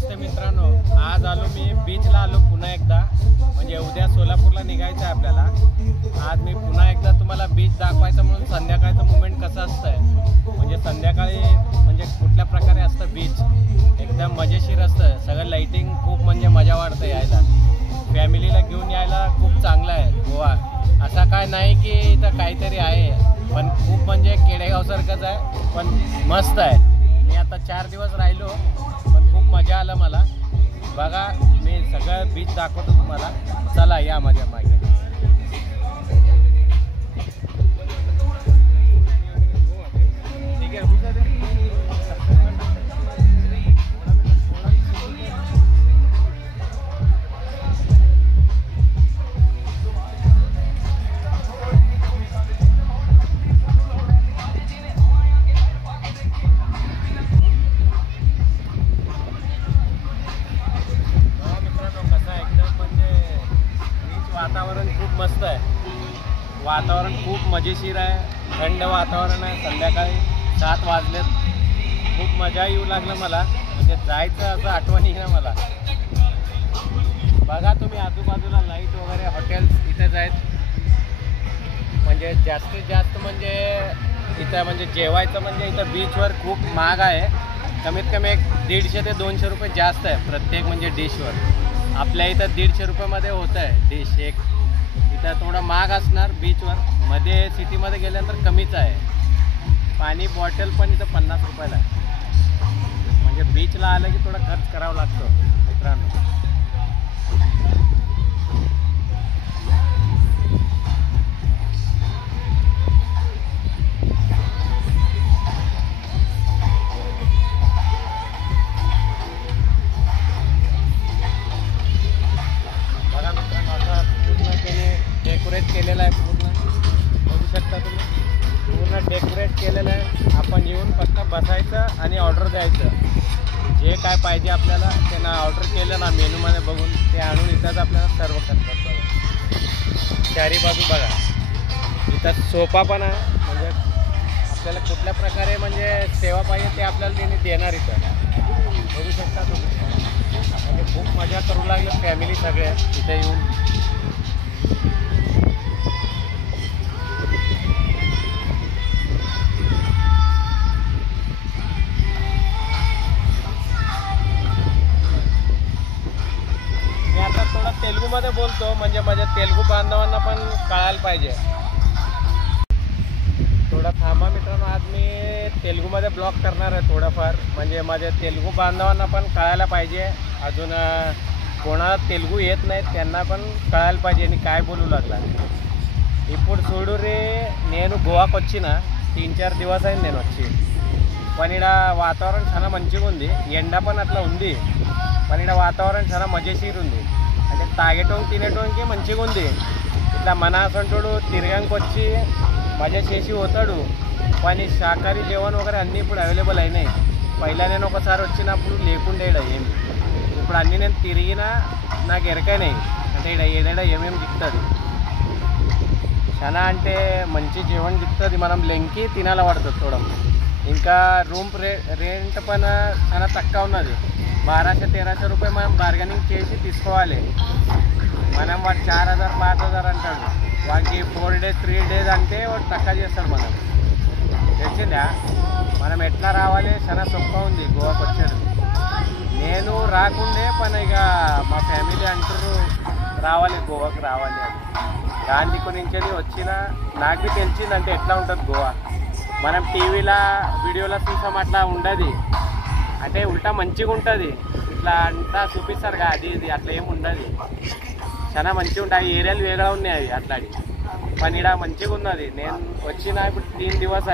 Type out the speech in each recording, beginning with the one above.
नमस्ते मित्रांनो, आज आलो मी बीचला आलो पुन्हा एकदा. म्हणजे उद्या सोलापूरला निघायचं आहे आपल्याला. आज मी पुन्हा एकदा तुम्हाला बीच दाखवायचं म्हणून संध्याकाळचं मुवमेंट कसं असतंय, म्हणजे संध्याकाळी म्हणजे कुठल्या प्रकारे असतं बीच, एकदम मजेशीर असतं. सगळं लाईटिंग खूप म्हणजे मजा वाटतं यायला. फॅमिलीला घेऊन यायला खूप चांगलं आहे गोवा. असा काय नाही की इथं काहीतरी आहे, पण खूप म्हणजे केडेगावसारखंच आहे, पण मस्त आहे. मी आता 4 दिवस राहिलो, पण खूप मजा आलं मला. बघा, मी सगळं बीच दाखवतो तुम्हाला. चला या माझ्या मागे. वातावरण खूप मस्त आहे. वातावरण खूप मजेशीर आहे. थंड वातावरण आहे. संध्याकाळी 7 वाजलेत. खूप मजा येऊ लागलं मला. म्हणजे जायचं असं आठवण येईल मला. बघा तुम्ही आजूबाजूला लाईट वगैरे, हॉटेल्स इथेच आहेत. म्हणजे जास्तीत जास्त म्हणजे इथं म्हणजे जेवायचं म्हणजे इथं बीचवर खूप महाग आहे. कमीत कमी 150 ते 200 रुपये जास्त आहे प्रत्येक म्हणजे डिशवर. आपल्या इथं 150 रुपयामध्ये होतं आहे डिश एक. इथं थोडं महाग असणार बीचवर. मध्ये सिटीमध्ये गेल्यानंतर कमीच आहे. पाणी बॉटल पण इथं 50 रुपयाला आहे. म्हणजे बीचला आलं की थोडा खर्च करावा लागतो मित्रांनो. डेकोरेट केलेलं आहे पूर्ण. बघू शकता तुम्ही, पूर्ण डेकोरेट केलेलं आहे. आपण येऊन फक्त बसायचं आणि ऑर्डर द्यायचं. जे काय पाहिजे आपल्याला त्यांना ऑर्डर केलं ना मेनूमध्ये बघून, ते आणून इथंच आपल्याला सर्व करतात. बघा चारी बाजू बघा. इथं सोफा पण आहे. म्हणजे आपल्याला कुठल्या प्रकारे म्हणजे सेवा पाहिजे ते आपल्याला त्यांनी देणार इथं. बघू शकता तुम्ही. म्हणजे खूप मजा करू लागले फॅमिली सगळे इथे येऊन. तेलुगूमध्ये बोलतो, म्हणजे माझ्या तेलुगू बांधवांना पण कळायला पाहिजे. थोडा थांबा मित्रांनो, आज मी तेलुगूमध्ये ब्लॉग करणार आहे थोडंफार. म्हणजे माझ्या तेलुगू बांधवांना पण कळायला पाहिजे. अजून कोणाला तेलुगू येत नाही त्यांना पण कळायला पाहिजे आणि काय बोलू लागला. ఇప్పుడు చూడు రే, నేను గోవాకు వచ్చిన 3-4 దివస్ అయింది నేను వచ్చి. पण ఇక్కడ వాతావరణం చాలా మంచిగా ఉంది. ఎండ पण అట్లా ఉంది, पण ఇక్కడ వాతావరణం చాలా మజేసీర్ ఉంది. అంటే తాగేటోకి తినేటోకి మంచిగా ఉంది. ఇట్లా మన అసంటోడు తిరగడానికి వచ్చి మజా చేసి పోతాడు. కానీ శాకాహారీ జీవన్ వగైరే అన్నీ ఇప్పుడు అవైలబుల్ అయినాయి. పైలా నేను ఒకసారి వచ్చినప్పుడు లేకుండే ఇక్కడ ఏమి. ఇప్పుడు అన్నీ నేను తిరిగినా నాకు ఎరకైనాయి. అంటే ఇక్కడ ఏదైనా ఏమేమి దిక్కుతుంది. చాలా అంటే మంచి జీవన్ దిక్కుతుంది. మనం లెంకి తినాల పడుతుంది చూడం. ఇంకా రూమ్ రెంట్ పైన చాలా తక్కువ ఉన్నది. 1200-1300 రూపాయలు మనం బార్గెనింగ్ చేసి తీసుకోవాలి. మనం వాడు 4000-5000 అంటాడు. వాడికి 4 days 3 days అంటే వాడు తక్కువ చేస్తాడు. మనం తెలిసిందా మనం ఎట్లా రావాలి. చాలా సొప్ప ఉంది గోవాకు వచ్చాడు. నేను రాకుండే పని ఇక మా ఫ్యామిలీ అంటారు రావాలి గోవాకు రావాలి అని. దాని గురించి వచ్చిన నాకు తెలిసిందంటే ఎట్లా ఉంటుంది గోవా. మనం టీవీలో వీడియోలో చూసాం అట్లా ఉండదు. అంటే ఉల్టా మంచిగా ఉంటుంది. ఇట్లా అంతా చూపిస్తారు కదా, అది ఇది అట్లా ఏమి ఉండదు. చాలా మంచిగా ఉంటాయి. ఏరియాలు వేగడా ఉన్నాయి అవి అట్లాడి. పని ఇక్కడ మంచిగా ఉన్నది. నేను వచ్చిన ఇప్పుడు 3 దివస్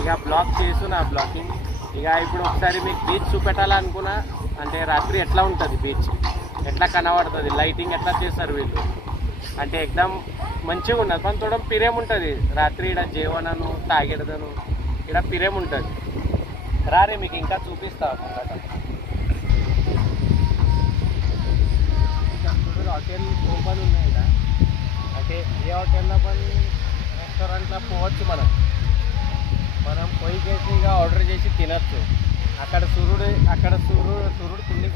ఇక బ్లాగ్ చేస్తున్నా బ్లాగింగ్. ఇక ఇప్పుడు ఒకసారి మీకు బీచ్ చూపెట్టాలనుకున్నా. అంటే రాత్రి ఎట్లా ఉంటుంది బీచ్, ఎట్లా కనబడుతుంది, లైటింగ్ ఎట్లా చేస్తారు వీళ్ళు. అంటే ఎక్దమ్ మంచిగా ఉన్నది. కానీ చూడడం పిరేం ఉంటుంది రాత్రి. ఇక్కడ జీవనను తాగేడదను ఇక్కడ పిరేం ఉంటుంది. రారే మీకు ఇంకా చూపిస్తా. हॉटेल ओपन ఉన్నాయి ఇక్కడ. అంటే ఏ హోటల్లో पण రెస్టారెంట్లో పోవచ్చు. మనం పొయ్యి చేసి ఇక ఆర్డర్ చేసి తినచ్చు. అక్కడ సూర్యుడు తిండికి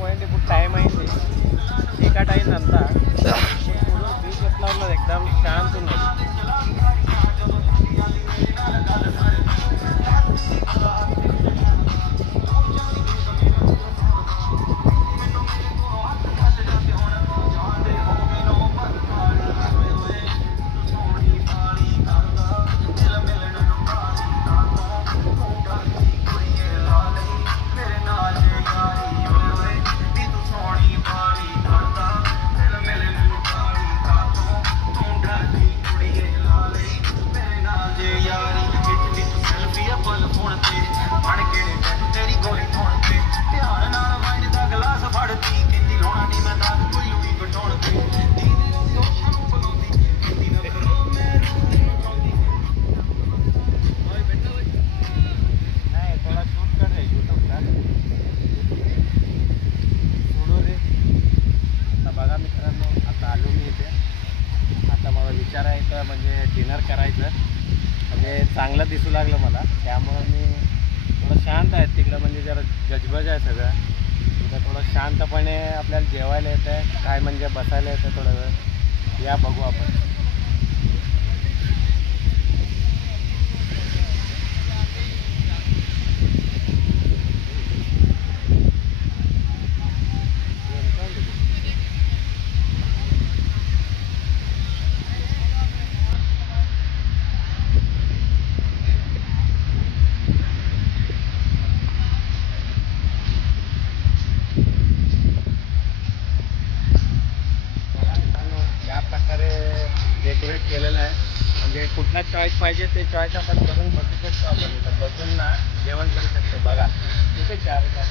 नंतर बीच घेतला एकदम शांत नदी. म्हणजे डिनर करायचं म्हणजे चांगलं दिसू लागलं मला, त्यामुळं मी थोडं शांत आहे तिकडं. म्हणजे जरा गजबज आहे सगळं तिथं. थोडं शांतपणे आपल्याला जेवायला येतं आहे, काय म्हणजे बसायला येतं थोडं वेळ. या बघू आपण. डेकोरेट केलेलं आहे, म्हणजे कुठला चॉईस पाहिजे ते चॉईस आपण करून बसू शकतो. आपण इथं बसून ना जेवण करू शकतो. बघा तिथे 4 आहे.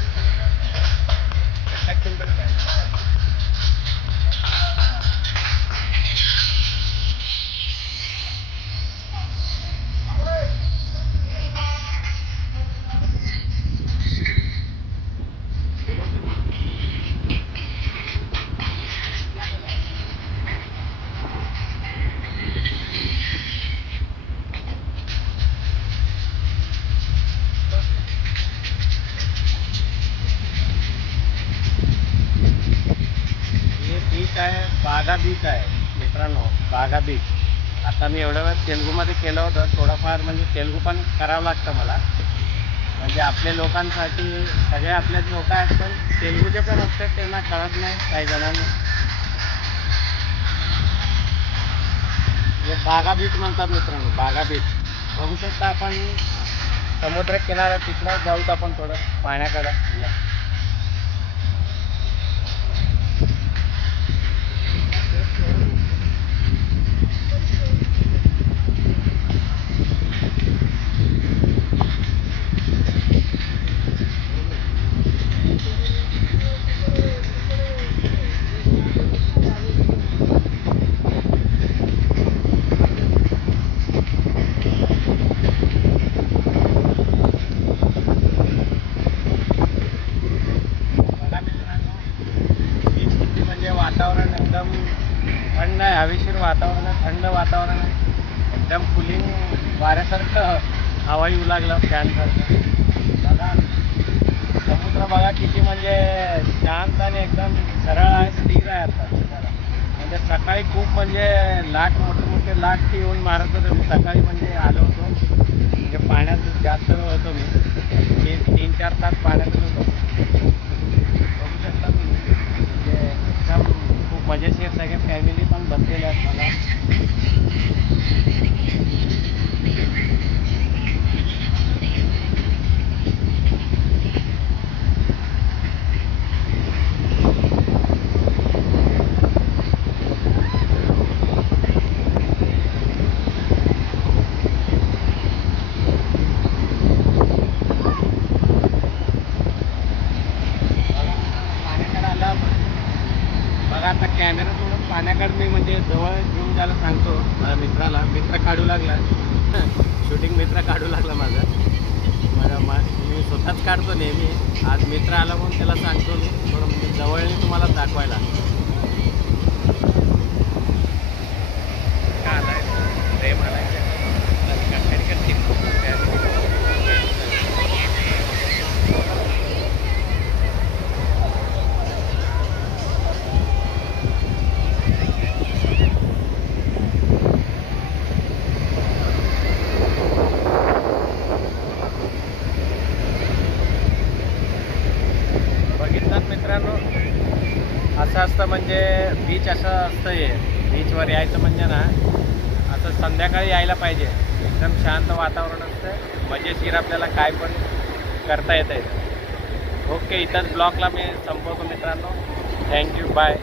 बागा बीच आहे मित्रांनो, बागा बीच. आता मी एवढ्या वेळ तेलुगूमध्ये केलं होतं, थोडंफार म्हणजे तेलुगू पण करावं लागतं मला. म्हणजे आपल्या लोकांसाठी सगळे आपलेच लोक आहेत, पण तेलुगूचे पण असतात, त्यांना कळत नाही काही जणांना. हे बागा बीच म्हणतात मित्रांनो, बागा बीच. बघू शकता आपण समुद्र किनारा, तिकडं जाऊत आपण थोडं पाण्याकडं. वातावरण एकदम थंड आहे, हवेशीर वातावरण आहे, थंड वातावरण आहे, एकदम कुलिंग वाऱ्यासारखं हवा येऊ लागलं फॅनसारखं. बघा समुद्र, बघा किती म्हणजे शांत आणि एकदम सरळ आहे, स्थिर आहे. आता म्हणजे सकाळी खूप म्हणजे मोठे लाट येऊन मारत होते. मी सकाळी म्हणजे आलो होतो, म्हणजे पाण्यात जास्त वेळ होतो मी, 3-4 तास पाण्यातच होतो. बघू शकता तुम्ही, म्हणजे एकदम खूप मजेशीर. सगळे फॅमिली पण बसलेले आहेत मला. बघा आता कॅमेरा सोडून पाण्याकडे मी म्हणजे जवळ घेऊन जायला सांगतो माझ्या मित्राला. मित्र काढू लागला, शूटिंग मित्र काढू लागला मी स्वतःच काढतो नेहमी. आज मित्र आला म्हणून त्याला सांगतो मी थोडं म्हणजे जवळने तुम्हाला दाखवायला. का आलाय प्रेम आलाय असं असतं म्हणजे बीच असं असतं हे बीचवर यायचं म्हणजे ना असं संध्याकाळी यायला पाहिजे. एकदम शांत वातावरण असतं, मजेशीर, आपल्याला काय पण करता येतं. ओके, इथंच ब्लॉगला मी संपवतो मित्रांनो. Thank you, bye.